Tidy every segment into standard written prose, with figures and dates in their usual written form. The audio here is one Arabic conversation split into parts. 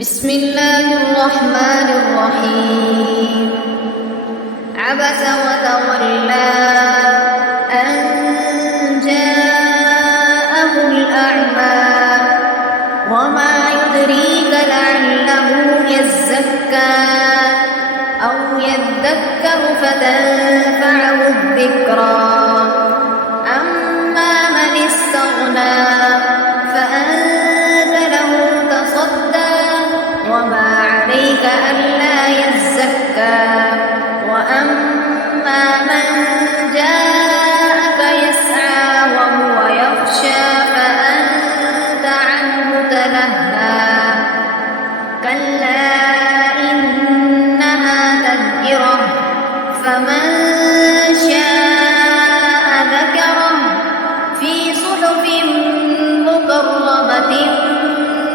بسم الله الرحمن الرحيم. عبس وتولى أن جاءه الأعمى وما يدريك لعله يزكى أو يذكر فتنفعه الذكرى. أما من استغنى فأنت له تصدى وما عليك ألا يزكى. وأما من جاءك يسعى وهو يخشى فأنت عنه تلهى. كلا إنها تذكرة فمن شاء ذكره في صحف مكرمة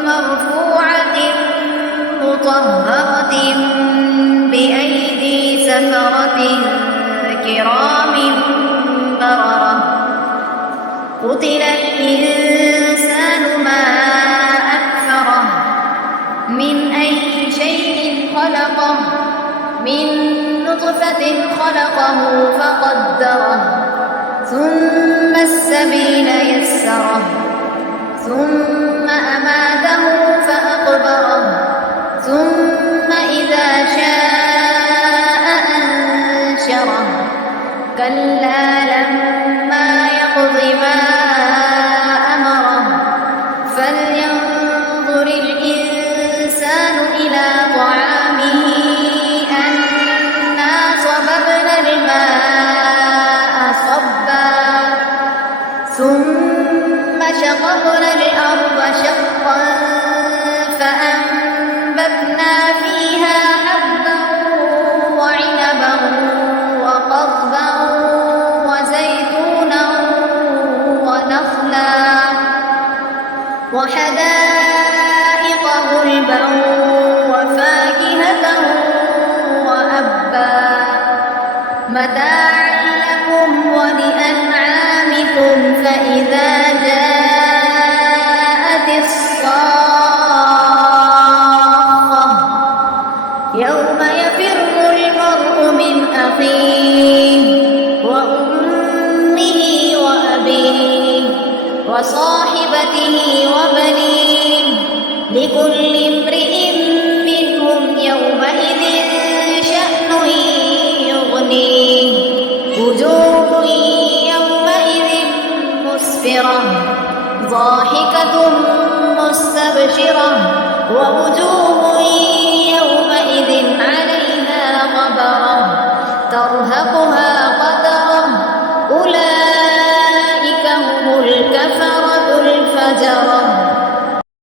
مرفوعة مطهرة بأيدي سفرة كرام بررة. قتل الإنسان ما أكفره من أي شيء خلقه من نطفة خلقه فقدره ثم السبيل يسره ثم أماته فأقبره ثم إذا شاء أنشره. كلا لما يقض ما أمره فلينظر الإنسان إلى طعامه أنا صببنا الماء صبا ثم شققنا الأرض شقا فأنبتنا فيها حبا وعنبا وقضبا وزيتونا ونخلا وحدائق غلبا وفاكهة وأبا متاعا لكم ولأنعامكم. فإذا جاءت الصاخة يوم يفر المرء من أخيه وأمه وأبيه وصاحبته وبنيه لكل امرئ منهم يومئذ شأن يغنيه. وجوه يومئذ مسفرة ضاحكة مستبشرة ووجوه يومئذ عليها غبرة ترهقها